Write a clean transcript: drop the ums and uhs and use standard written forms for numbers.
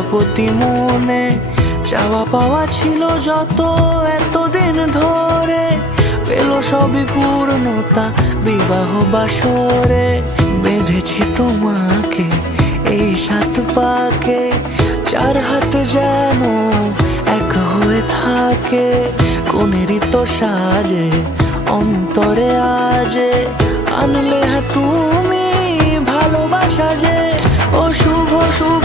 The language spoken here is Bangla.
প্রজাপতি মনে চাওয়া পাওয়া ছিল যত এতদিন ধরে, পেল সবই পূর্ণতা বিবাহ বাসরে। বেঁধেছি তোমাকে এই 7 পাকে, 4 হাত যেন এক হয়ে থাকে। কোনেরই তো সাজে অন্তরে আজে আনলে তুমি ভালোবাসা যে। ও শুভ শুভ